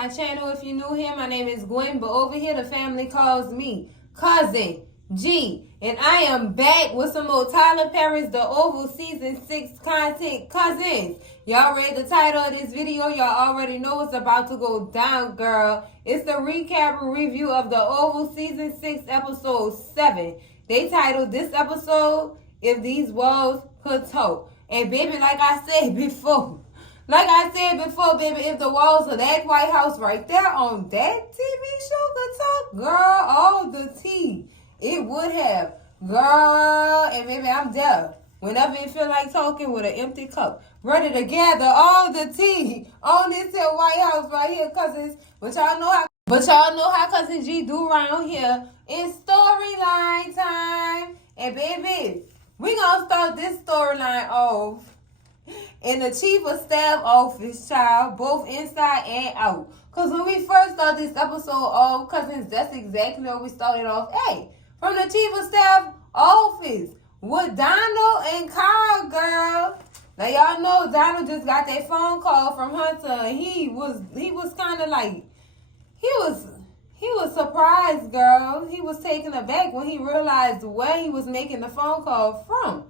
my channel. If you're new here, my name is Gwen, but over here the family calls me Cousin G. And I am back with some more Tyler Perry's The Oval Season 6 content. Cousins, y'all read the title of this video. Y'all already know what's about to go down, girl. It's the recap and review of The Oval Season 6 Episode 7. They titled this episode, If These Walls Could Talk. And baby, like I said before, baby, if the walls of that White House right there on that TV show could talk, girl, all the tea it would have, girl. And baby, I'm there whenever it feel like talking with an empty cup, ready to gather all the tea on this here White House right here, cousins. But y'all know how Cousin G do around here in storyline time. And baby, we gonna start this storyline off in the Chief of Staff office, child, both inside and out. Because when we first started this episode off, cousins, that's exactly where we started off. Hey, from the Chief of Staff office with Donald and Carl, girl. Now, y'all know Donald just got that phone call from Hunter, and he was kind of like, he was surprised, girl. He was taken aback when he realized where he was making the phone call from.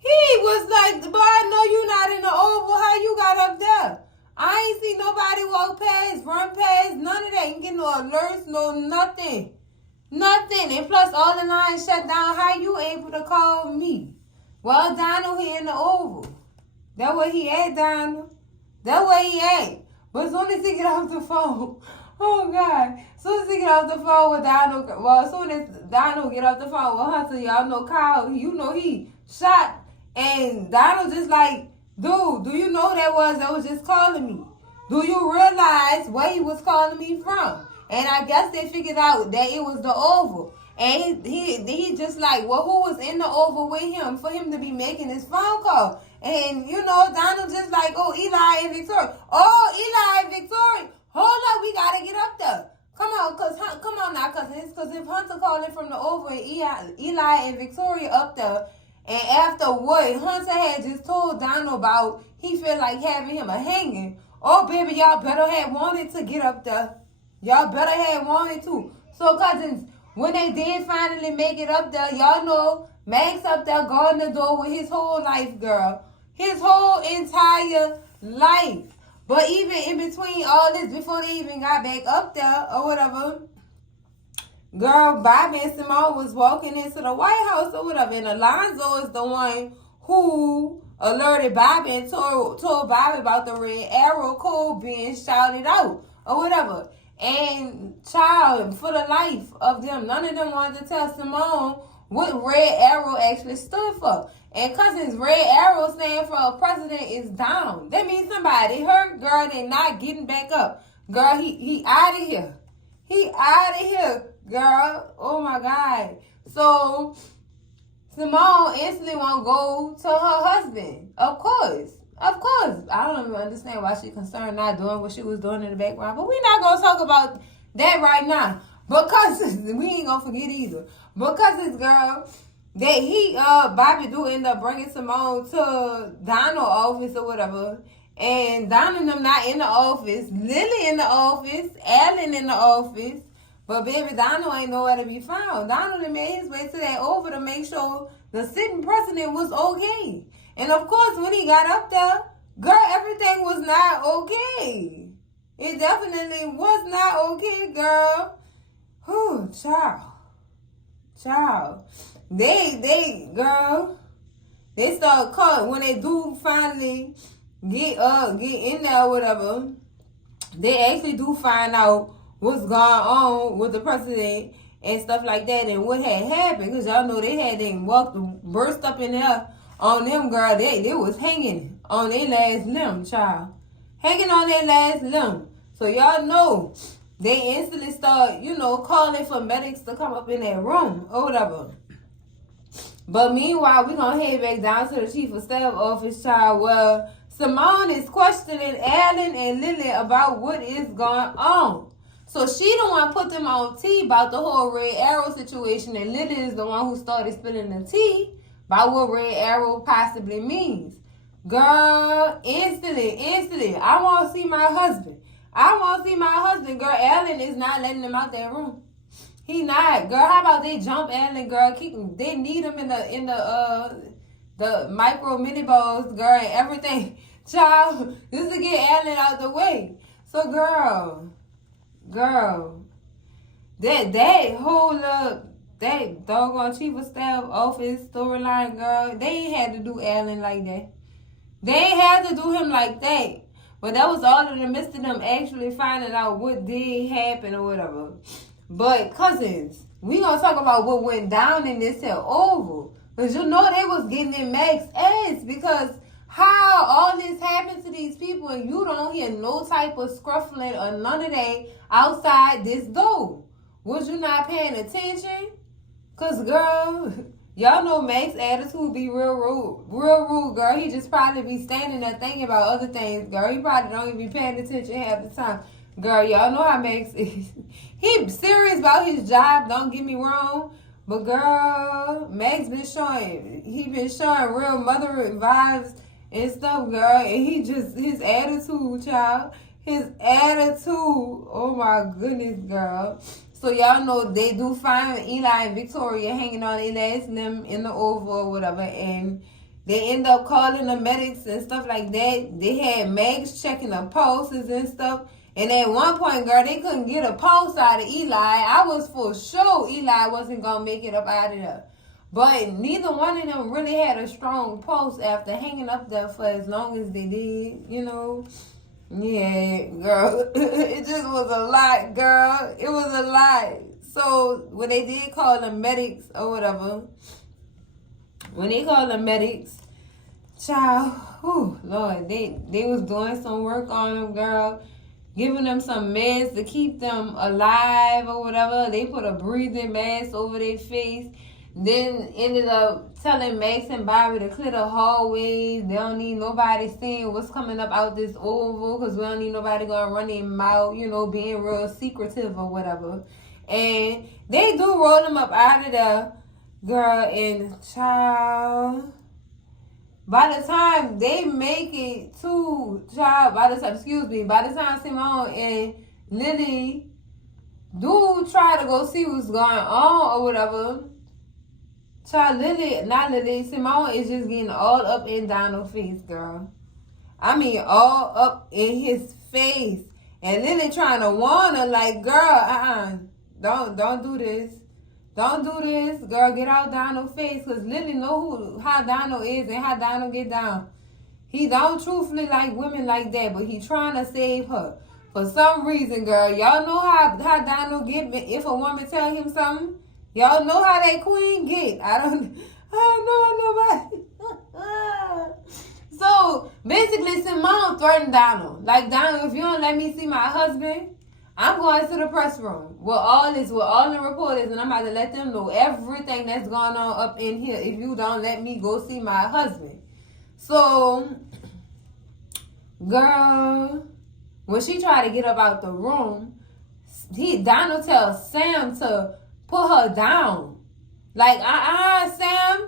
He was like, but I know you not in the Oval. How you got up there? I ain't see nobody walk past, run past, none of that. Ain't get no alerts, no nothing. Nothing. And plus, all the lines shut down. How you able to call me? Well, Donald, he in the Oval. That where he at, Donald. That where he at. But as soon as he get off the phone, oh, God. As soon as he get off the phone with Donald, well, as soon as Donald get off the phone with Hunter, y'all know Kyle, you know he shot. And Donald just like, dude, do you know that was just calling me? Do you realize where he was calling me from? And I guess they figured out that it was the Oval. And he just like, well, who was in the Oval with him for him to be making this phone call? And, you know, Donald just like, oh, Eli and Victoria. Oh, Eli and Victoria. Hold up, we got to get up there. Come on now, cousins. Because if Hunter calling from the Oval and Eli and Victoria up there, and after what Hunter had just told Donald about, he feel like having him a hanging. Oh, baby, y'all better have wanted to get up there. Y'all better have wanted to. So, cousins, when they did finally make it up there, y'all know Max up there guarding the door with his whole life, girl. His whole entire life. But even in between all this, before they even got back up there or whatever, girl, Bobby and Simone was walking into the White House or whatever. And Alonzo is the one who alerted Bobby and told Bobby about the Red Arrow code being shouted out or whatever. And child, for the life of them, none of them wanted to tell Simone what Red Arrow actually stood for. And cousins, Red Arrow saying for a president is down. That means somebody hurt, girl, they not getting back up. Girl, he out of here. He out of here, girl. Oh my God. So Simone instantly want to go to her husband. Of course. I don't even understand why she concerned not doing what she was doing in the background. But we're not going to talk about that right now. Because we ain't going to forget either. Because it's, girl, that Bobby do end up bringing Simone to Donald's office or whatever. And Donald and them not in the office. Lily in the office. Alan in the office. But baby, Donald ain't nowhere to be found. Donald had made his way to that Oval to make sure the sitting president was okay. And of course, when he got up there, girl, everything was not okay. It definitely was not okay, girl. Whew, child. They start calling when they do finally get in there or whatever. They actually do find out what's going on with the president and stuff like that and what had happened. Because y'all know they had them burst up in there on them, girl. They was hanging on their last limb, child. Hanging on their last limb. So y'all know they instantly start, calling for medics to come up in that room or whatever. But meanwhile, we're going to head back down to the Chief of Staff office, child, where Simone is questioning Alan and Lily about what is going on. So she the one put them on tea about the whole Red Arrow situation, and Lily is the one who started spilling the tea about what Red Arrow possibly means. Girl, instantly, I want to see my husband. I want to see my husband. Girl, Ellen is not letting him out that room. He not. Girl, how about they jump Ellen, girl? They need him in the micro mini balls, girl, and everything. Child, just to get Ellen out the way. So, girl, that whole that doggone chief of staff office storyline, girl, they ain't had to do Ellen like that. They ain't had to do him like that. But that was all in the midst of them actually finding out what did happen or whatever. But, cousins, we gonna talk about what went down in this here Oval. Because you know they was getting in Meg's ass. Because how all this happened to these people and you don't hear no type of scruffling or none of that outside this door. Was you not paying attention? Because, girl, y'all know Meg's attitude be real rude, girl. He just probably be standing there thinking about other things, girl. He probably don't even be paying attention half the time. Girl, y'all know how Max is. He serious about his job, don't get me wrong. But, girl, Max been showing real mothering vibes and stuff, girl. And his attitude, child. His attitude. Oh, my goodness, girl. So, y'all know they do find Eli and Victoria hanging on their last limb in the Oval or whatever. And they end up calling the medics and stuff like that. They had Max checking the pulses and stuff. And at one point, girl, they couldn't get a pulse out of Eli. I was for sure Eli wasn't going to make it up out of there. But neither one of them really had a strong pulse after hanging up there for as long as they did, you know. Yeah, girl. It just was a lot, girl. It was a lot. So when they did call the medics or whatever, child, whew, Lord, they was doing some work on them, girl. Giving them some meds to keep them alive or whatever. They put a breathing mask over their face. Then ended up telling Max and Bobby to clear the hallways. They don't need nobody seeing what's coming up out this Oval because we don't need nobody going to run their mouth, you know, being real secretive or whatever. And they do roll them up out of there, girl, and child. By the time they make it to by the time Simone and Lily do try to go see what's going on or whatever, Simone is just getting all up in Donald's face, girl. I mean, all up in his face. And Lily trying to warn her, like, girl, don't do this. Don't do this, girl. Get out Donald's face, because Lily know how Donald is and how Donald get down. He don't truthfully like women like that, but he trying to save her. For some reason, girl, y'all know how Donald get if a woman tell him something. Y'all know how that queen get. I don't know nobody. So, basically, Simone threatened Donald. Like, Donald, if you don't let me see my husband, I'm going to the press room with all the reporters, and I'm about to let them know everything that's going on up in here if you don't let me go see my husband. So, girl, when she tried to get up out the room, Donald tells Sam to put her down. Like, Sam,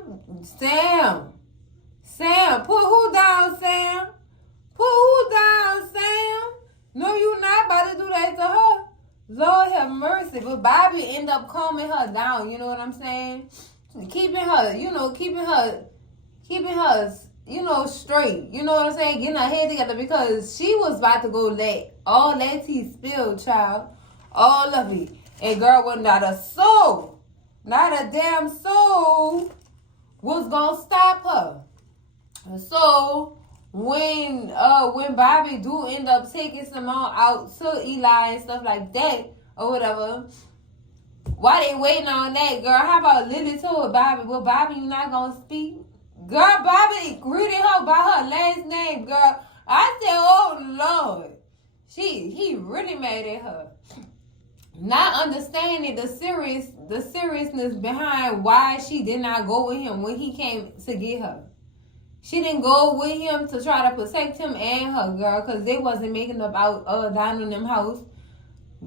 put who down, Sam? Put who down, Sam? No, you not about to do that to her. Lord have mercy. But Bobby end up calming her down, you know what I'm saying? Keeping her, straight. You know what I'm saying? Getting her head together because she was about to go let all that tea spill, child. All of it. And girl, was not a soul, not a damn soul was gonna stop her. So when Bobby do end up taking Simone out to Eli and stuff like that or whatever, while they waiting on that, girl, how about Lily told Bobby, well, Bobby, you not gonna speak? Girl, Bobby greeted her by her last name, girl. I said, oh Lord. He really mad at her. Not understanding the seriousness behind why she did not go with him when he came to get her. She didn't go with him to try to protect him and her, girl, because they wasn't making it out down in them house.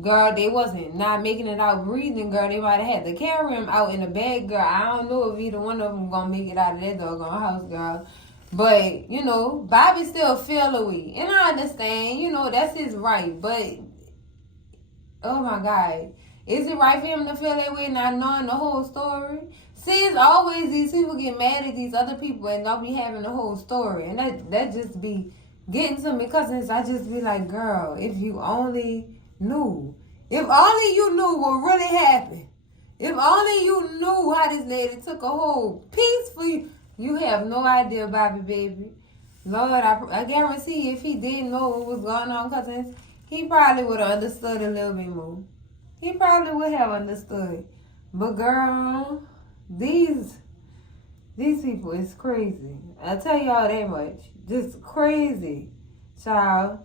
Girl, they wasn't not making it out breathing, girl. They might have had to carry him out in the bed, girl. I don't know if either one of them gonna make it out of that doggone house, girl. But, you know, Bobby still feel away. And I understand, you know, that's his right. But, oh my God. Is it right for him to feel that way not knowing the whole story? See, it's always these people get mad at these other people and don't be having the whole story. And that just be getting to me. Cousins, I just be like, girl, if you only knew. If only you knew what really happened. If only you knew how this lady took a whole piece for you. You have no idea, Bobby, baby. Lord, I guarantee if he didn't know what was going on, cousins, he probably would have understood a little bit more. He probably would have understood. But girl, these people is crazy. I tell y'all that much. Just crazy, child.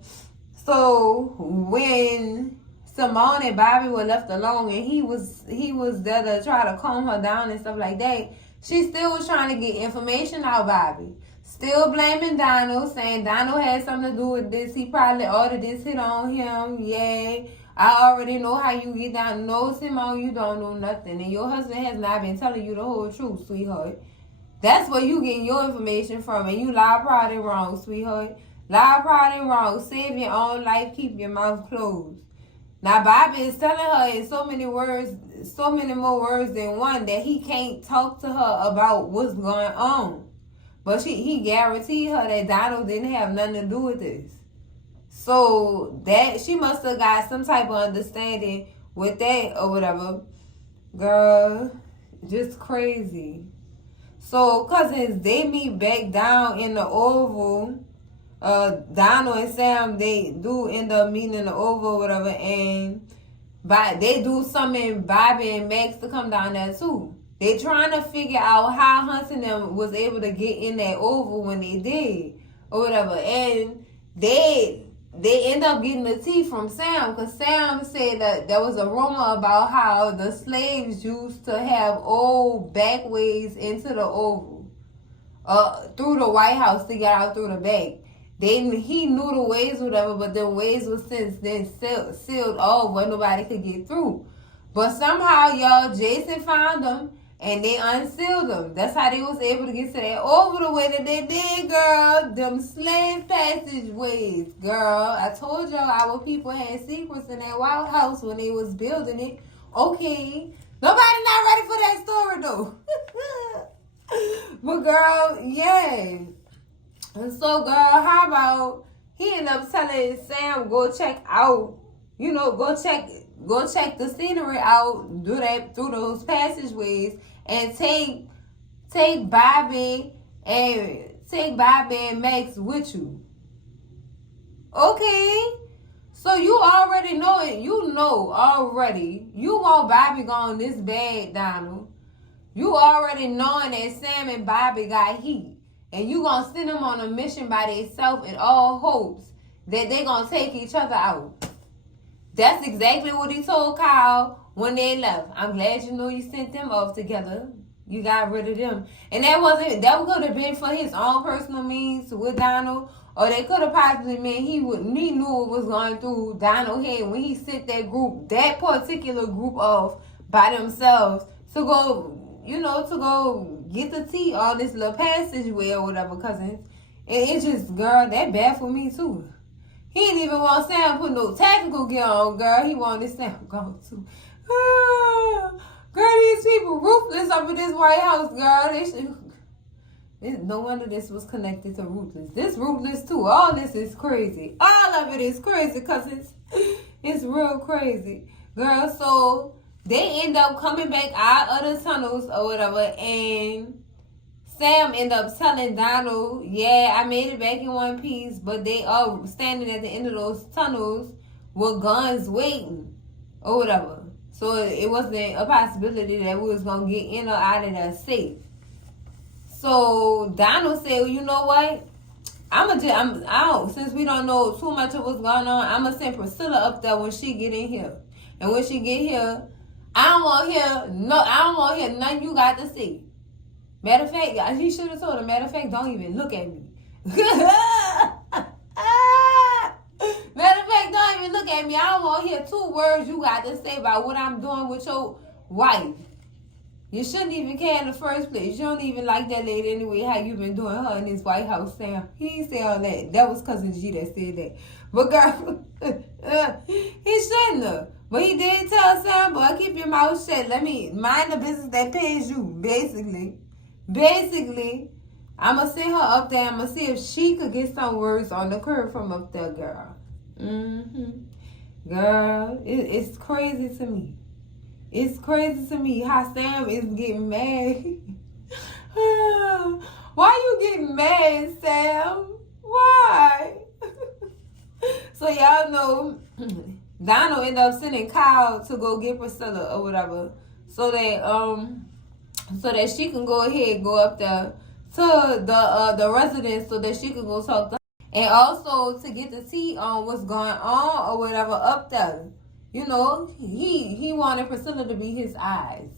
So when Simone and Bobby were left alone and he was there to try to calm her down and stuff like that, she still was trying to get information out of Bobby. Still blaming Donald, saying Donald had something to do with this. He probably ordered this hit on him. Yeah, I already know how you get down. No, Simone, you don't know nothing. And your husband has not been telling you the whole truth, sweetheart. That's where you getting your information from. And you lie, proud, and wrong, sweetheart. Lie, proud, and wrong. Save your own life. Keep your mouth closed. Now, Bobby is telling her in so many words, so many more words than one, that he can't talk to her about what's going on. But he guaranteed her that Donald didn't have nothing to do with this. So that she must have got some type of understanding with that or whatever. Girl, just crazy. So cousins, they meet back down in the Oval. Donald and Sam, they do end up meeting in the Oval or whatever, and they do summon Bobby and Max to come down there too. They trying to figure out how Hunting them was able to get in that Oval when they did or whatever, and they end up getting the tea from Sam, because Sam said that there was a rumor about how the slaves used to have old back ways into the Oval, through the White House to get out through the back. He knew the ways, whatever, but the ways was since then sealed off where nobody could get through. But somehow, y'all, Jason found them and they unsealed them. That's how they was able to get to that over the way that they did, girl. Them slave passageways, girl. I told y'all our people had secrets in that White House when they was building it. Okay. Nobody not ready for that story, though. But, girl, yeah. And so, girl, how about he ended up telling Sam go check out, you know, go check the scenery out, do that through those passageways, and take Bobby and Max with you. Okay, so you already know it. You know already. You want Bobby gone this bad, Donald. You already knowing that Sam and Bobby got heat. And you going to send them on a mission by themselves in all hopes that they going to take each other out. That's exactly what he told Kyle when they left. I'm glad you know you sent them off together. You got rid of them. And that could have been for his own personal means with Donald. Or they could have possibly meant he knew what was going through Donald's head when he sent that particular group off by themselves to go, to go get the tea on this little passageway or whatever, cousins. And it's just, girl, that bad for me too. He didn't even want Sam to put no tactical gear on, girl. He wanted Sam gone too. Girl, these people ruthless up in this White House, girl. No wonder this was connected to ruthless. This ruthless too. All this is crazy. All of it is crazy, cousins. It's real crazy, girl. So they end up coming back out of the tunnels or whatever, and Sam end up telling Donald, yeah, I made it back in one piece, but they are standing at the end of those tunnels with guns waiting or whatever. So it wasn't a possibility that we was going to get in or out of there safe. So Donald said, well, you know what? I'm out. Since we don't know too much of what's going on, I'm going to send Priscilla up there when she get in here. And when she get here, I don't want to hear nothing you got to say. Matter of fact, he should have told her, matter of fact, don't even look at me. Matter of fact, don't even look at me. I don't want to hear 2 words you got to say about what I'm doing with your wife. You shouldn't even care in the first place. You don't even like that lady anyway. How you been doing her in this White House, Sam? He didn't say all that. That was cousin G that said that. But girl, he shouldn't have. But he did tell Sam, boy, keep your mouth shut. Let me mind the business that pays you. Basically, I'ma send her up there. I'ma see if she could get some words on the curb from up there, girl. Girl, it's crazy to me. It's crazy to me how Sam is getting mad. Why you getting mad, Sam? Why? So y'all know Donald ended up sending Kyle to go get Priscilla or whatever, so that she can go ahead and go up there to the residence so that she can go talk to her. And also to get the tea on what's going on or whatever up there. You know, he wanted Priscilla to be his eyes.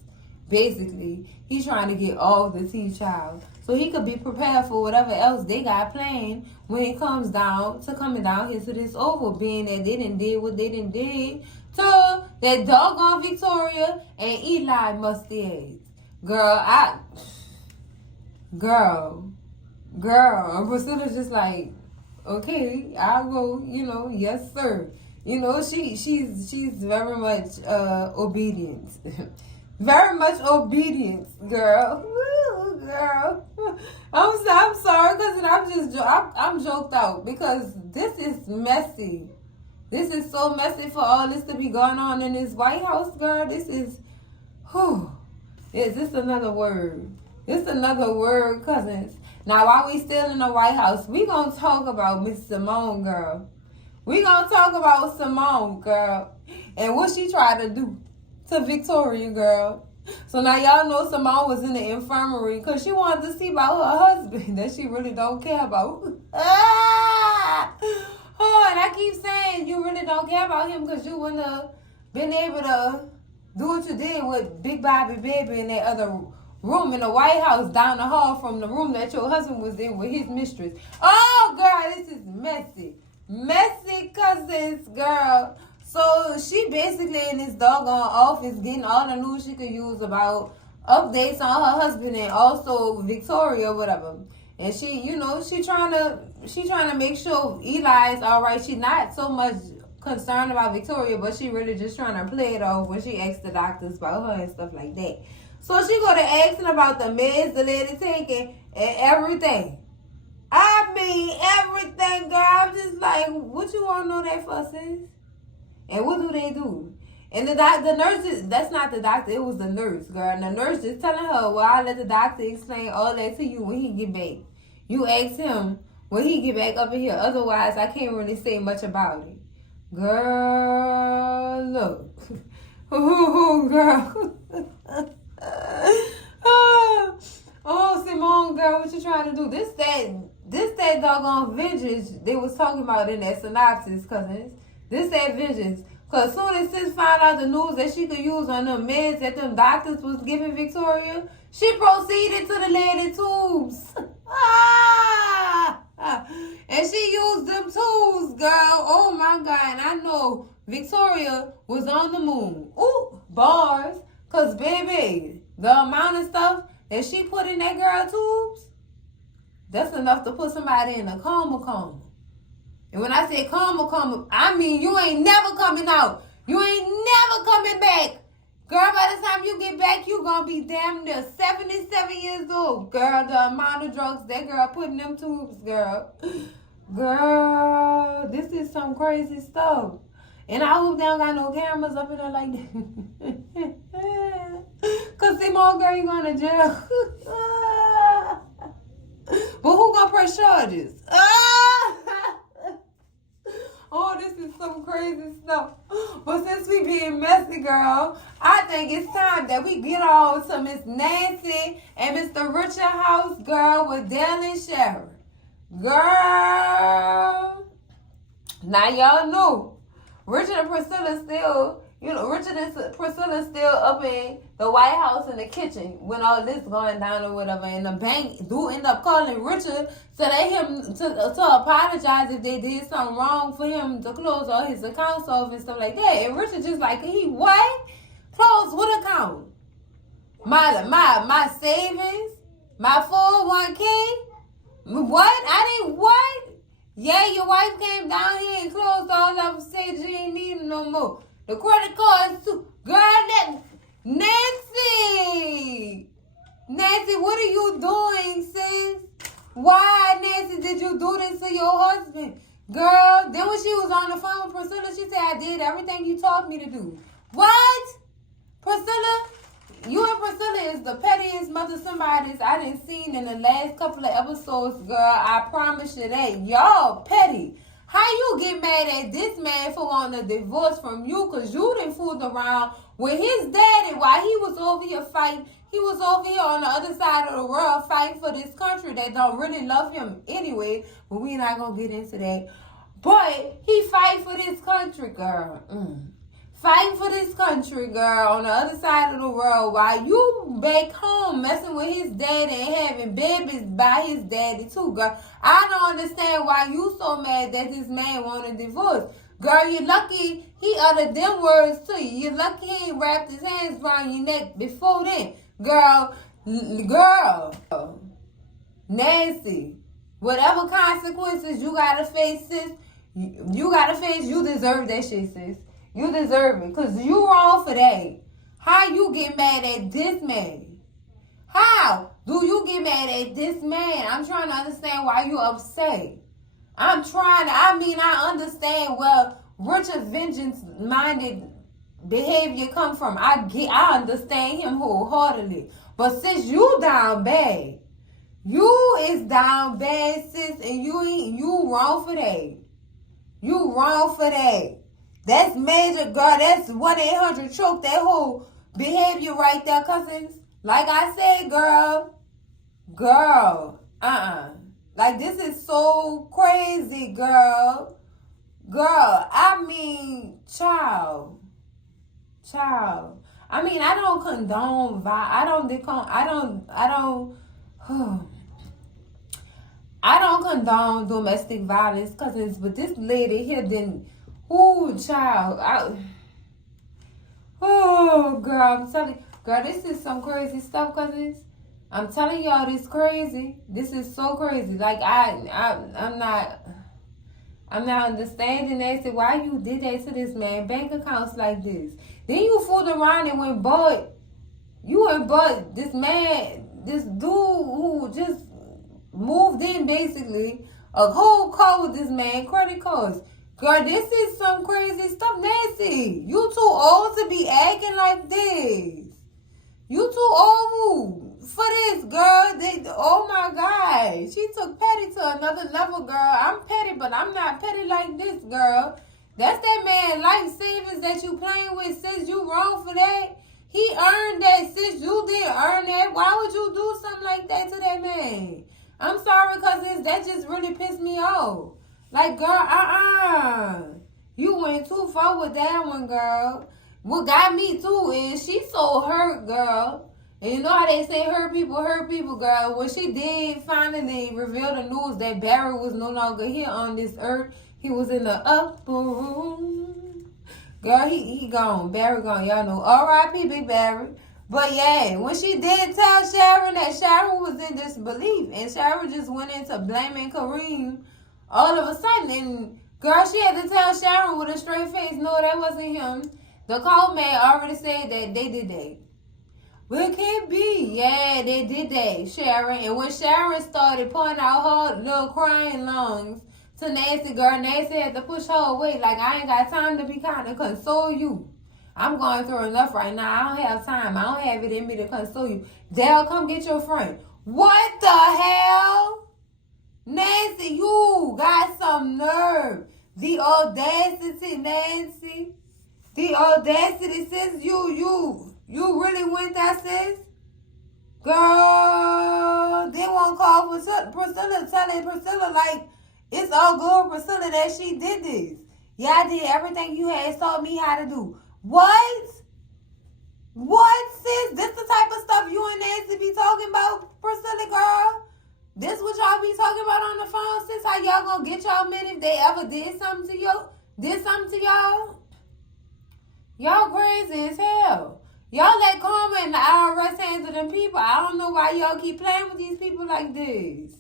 Basically, he's trying to get all the tea, child, so he could be prepared for whatever else they got planned when it comes down to coming down here to this Oval, being that they didn't did what they didn't did to that doggone Victoria and Eli Mustiads. Girl, Priscilla's just like, okay, I'll go, yes sir. She's very much obedient. Very much obedience, girl. Woo, girl. I'm sorry, cousin. I'm joked out because this is messy. This is so messy for all this to be going on in this White House, girl. This is, is this another word? It's another word, cousins. Now, while we still in the White House, we gonna talk about Miss Simone, girl. We gonna talk about Simone, girl, and what she tried to do to Victoria, girl. So now y'all know Simone was in the infirmary because she wanted to see about her husband that she really don't care about. And I keep saying you really don't care about him because you wouldn't have been able to do what you did with Big Bobby Baby in that other room in the White House down the hall from the room that your husband was in with his mistress. Oh, girl, this is messy. Messy cousins, girl. So she basically in this doggone office getting all the news she could use about updates on her husband and also Victoria or whatever. And she trying to make sure Eli is all right. She not so much concerned about Victoria, but she really just trying to play it off when she asks the doctors about her and stuff like that. So she go to asking about the meds the lady taking and everything. I mean everything, girl. I'm just like, what you want to know that for, sis? And what do they do? And the nurse, that's not the doctor, it was the nurse, girl. And the nurse just telling her, well, I'll let the doctor explain all that to you when he get back. You ask him when he get back up in here. Otherwise, I can't really say much about it. Girl, look. Oh, girl. Oh, Simone, girl, what you trying to do? This that doggone vengeance they was talking about in that synopsis, cousins. This that vengeance. Because soon as sis found out the news that she could use on them meds that them doctors was giving Victoria, she proceeded to the lady tubes. And she used them tubes, girl. Oh, my God. And I know Victoria was on the moon. Ooh, bars. Because, baby, the amount of stuff that she put in that girl tubes, that's enough to put somebody in a coma. And when I say coma, I mean you ain't never coming out. You ain't never coming back. Girl, by the time you get back, you gonna be damn near 77 years old. Girl, the amount of drugs that girl put in them tubes, girl. Girl, this is some crazy stuff. And I hope they don't got no cameras up in there like that. Because Simone, girl, you going to jail. But who gonna press charges? Oh, this is some crazy stuff. But since we being messy, girl, I think it's time that we get on to Miss Nancy and Mr. Richard House, girl, with Dale and Sharon. Girl. Now, y'all know, Richard and Priscilla still, Richard and Priscilla still up in the White House in the kitchen when all this going down or whatever. And the bank do end up calling Richard to let him to apologize if they did something wrong for him to close all his accounts off and stuff like that. And Richard just like, he what? Close what account? My savings, my 401k. What? I didn't what? Yeah, your wife came down here and closed all of them, said you ain't need them no more. The credit cards too. Girl, that Nancy! Nancy, what are you doing, sis? Why, Nancy, did you do this to your husband? Girl, then when she was on the phone with Priscilla, she said, I did everything you taught me to do. What? Priscilla? You and Priscilla is the pettiest mother somebody's I done seen in the last couple of episodes, girl. I promise you that. Y'all petty. How you get mad at this man for wanting a divorce from you because you done fooled around with his daddy while he was over here fighting. He was over here on the other side of the world fighting for this country that don't really love him anyway. But we not going to get into that. But he fight for this country, girl. Fighting for this country, girl, on the other side of the world while you back home messing with his daddy and having babies by his daddy too, girl. I don't understand why you so mad that this man want a divorce. Girl, you're lucky he uttered them words to you. You're lucky he ain't wrapped his hands around your neck before then. Girl, Nancy, whatever consequences you gotta face, sis, you gotta face, you deserve that shit, sis. You deserve it, because you wrong for that. How you get mad at this man? How do you get mad at this man? I'm trying to understand why you upset. I understand where Richard's vengeance-minded behavior come from. I understand him wholeheartedly. But since you down bad, you is down bad, sis, and you wrong for that. You wrong for that. That's major, girl. That's 1-800-CHOKE, that whole behavior right there, cousins. Like I said, girl. Like, this is so crazy, girl. I mean, child. I mean, I don't condone I don't condone domestic violence, cousins, but this lady here didn't. Ooh, child. Girl, I'm telling you. Girl, this is some crazy stuff, cousins. I'm telling y'all, this crazy. This is so crazy. Like, I'm not understanding that. Why you did that to this man. Bank accounts like this. Then you fooled around and went bought this man, this dude who just moved in, basically, a whole car with this man, credit cards. Girl, this is some crazy stuff, Nancy. You too old to be acting like this. You too old for this, girl. Oh my God. She took petty to another level, girl. I'm petty, but I'm not petty like this, girl. That's that man life savings that you playing with, sis. You wrong for that. He earned that, sis. You didn't earn that. Why would you do something like that to that man? I'm sorry, cause that just really pissed me off. Like, girl, you went too far with that one, girl. What got me too is she so hurt, girl. And you know how they say hurt people, girl. When she did finally reveal the news that Barry was no longer here on this earth, he was in the upper room. Girl, he gone. Barry gone. Y'all know. R.I.P. Big Barry. But yeah, when she did tell Sharon that Sharon was in disbelief, and Sharon just went into blaming Kareem all of a sudden, and girl, she had to tell Sharon with a straight face, no, that wasn't him. The call man already said that they did that. Well, it can't be. Yeah, they did that, Sharon. And when Sharon started pouring out her little crying lungs to Nancy, girl, Nancy had to push her away. Like, I ain't got time to be kind of console you. I'm going through enough right now. I don't have time. I don't have it in me to console you. Dale, come get your friend. What the hell? Nancy, you got some nerve. The audacity, Nancy. The audacity, sis. You really went that, sis? Girl, they won't call Priscilla, telling Priscilla, like, it's all good, Priscilla, that she did this. Yeah, I did everything you had taught me how to do. What? What, sis? This the type of stuff you and Nancy be talking about, Priscilla, girl? This what y'all be talking about on the phone, sis? How y'all gonna get y'all men if they ever did something to you? Did something to y'all? Y'all crazy as hell. Y'all let karma and the IRS handle them people. I don't know why y'all keep playing with these people like this.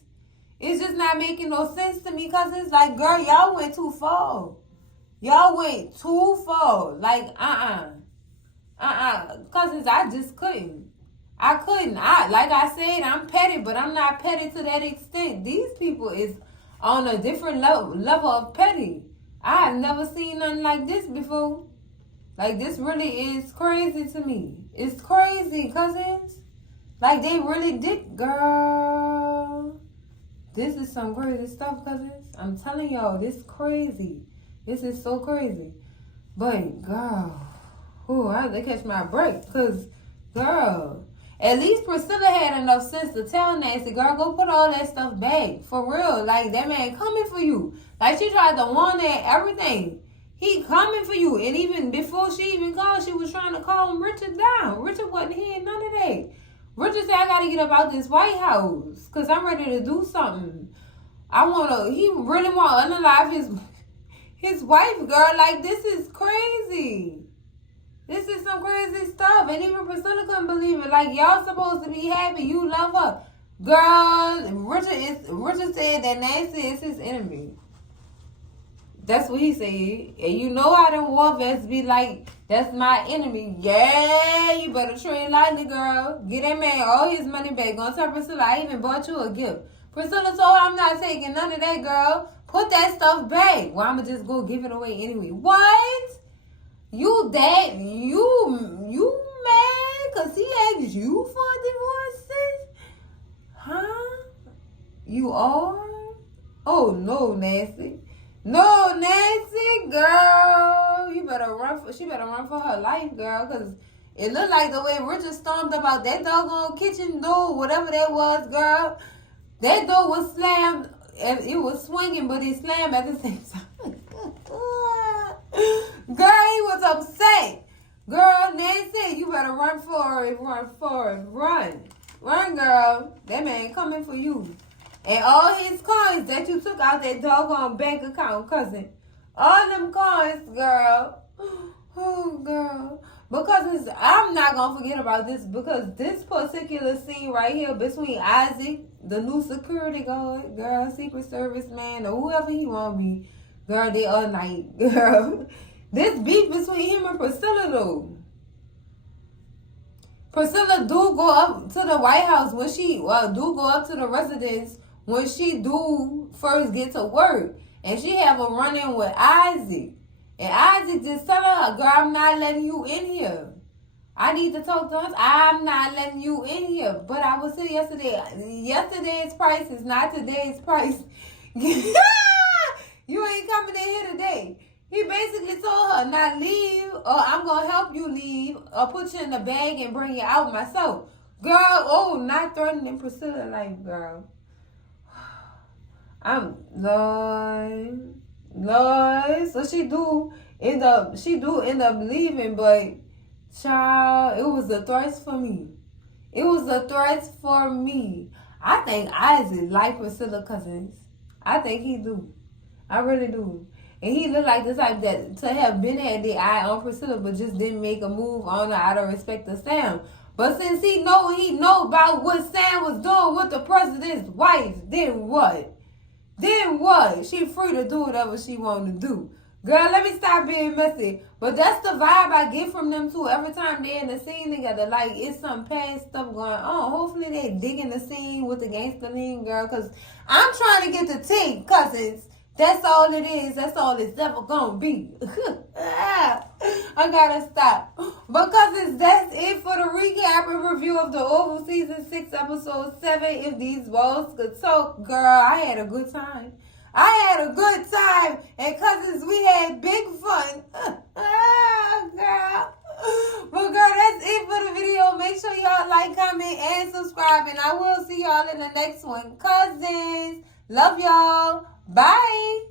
It's just not making no sense to me because it's like, girl, y'all went too far. Y'all went too far. Like, Cousins, I just couldn't. I couldn't. Like I said, I'm petty, but I'm not petty to that extent. These people is on a different level of petty. I have never seen nothing like this before. Like, this really is crazy to me. It's crazy, cousins. Like, they really did, girl. This is some crazy stuff, cousins. I'm telling y'all, this crazy. This is so crazy. But, girl, I had to catch my break. Because, girl, at least Priscilla had enough sense to tell Nancy, girl, go put all that stuff back. For real. Like, that man coming for you. Like, she tried to warn that everything. He coming for you. And even before she even called, she was trying to calm Richard down. Richard wasn't hearing none of that. Richard said, I got to get up out this White House because I'm ready to do something. He really want to unalive his wife, girl. Like, this is crazy. This is some crazy stuff. And even Priscilla couldn't believe it. Like, y'all supposed to be happy. You love her. Girl, Richard said that Nancy is his enemy. That's what he said. And you know how them war vets be like, that's my enemy. Yeah, you better tread lightly, girl. Get that man all his money back. Gonna tell Priscilla, I even bought you a gift. Priscilla told her, I'm not taking none of that, girl. Put that stuff back. Well, I'm gonna just go give it away anyway. What? You mad? Because he asked you for a divorce, sis? Huh? You are? Oh, no, Nancy. No, Nancy, girl, she better run for her life, girl, because it looked like the way Richard stormed about that doggone kitchen door, whatever that was, girl. That door was slammed, it was swinging, but it slammed at the same time. Girl, he was upset. Girl, Nancy, you better run for it, run, girl. That man coming for you. And all his coins that you took out that doggone bank account, cousin. All them coins, girl. Oh, girl. Because I'm not going to forget about this. Because this particular scene right here between Isaac, the new security guard, girl, Secret Service man, or whoever he want to be, girl, they all night, girl. This beef between him and Priscilla, though. Priscilla do go up to the White House when do go up to the residence when she do first get to work. And she have a run-in with Isaac. And Isaac just tell her, girl, I'm not letting you in here. I need to talk to us. I'm not letting you in here. But I was here yesterday. Yesterday's price is not today's price. You ain't coming in here today. He basically told her, not leave, or I'm going to help you leave, or put you in the bag and bring you out myself. Girl, not threatening Priscilla like, girl. Lord. So she do end up leaving, but child, it was a thrust for me. I think Isaac like Priscilla cousins. I think he do. I really do. And he looked like the type that to have been had the eye on Priscilla, but just didn't make a move on her out of respect to Sam. But since he know about what Sam was doing with the president's wife, then what? She free to do whatever she want to do. Girl, let me stop being messy. But that's the vibe I get from them two every time they're in the scene together. Like, it's some past stuff going on. Hopefully they digging the scene with the gangster lean, girl. Because I'm trying to get the tea, cousins. That's all it is. That's all it's ever gonna be. I gotta stop. Because that's it for the recap and review of the Oval Season 6, Episode 7. If these walls could talk, girl, I had a good time. And cousins, we had big fun. Girl. But girl, that's it for the video. Make sure y'all like, comment, and subscribe. And I will see y'all in the next one. Cousins, love y'all. Bye.